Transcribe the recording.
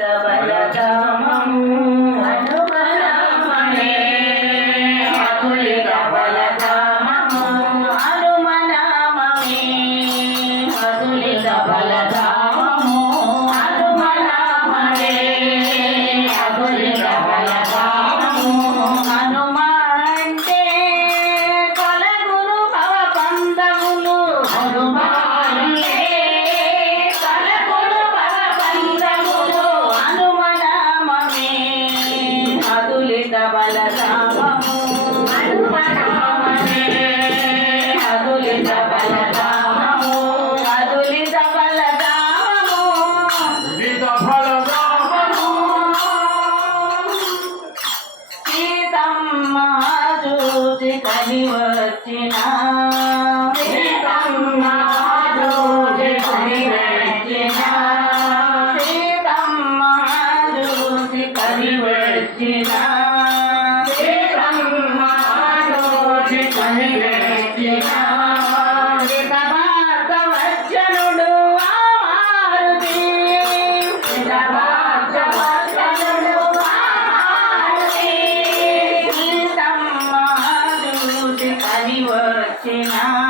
Sabala Dham না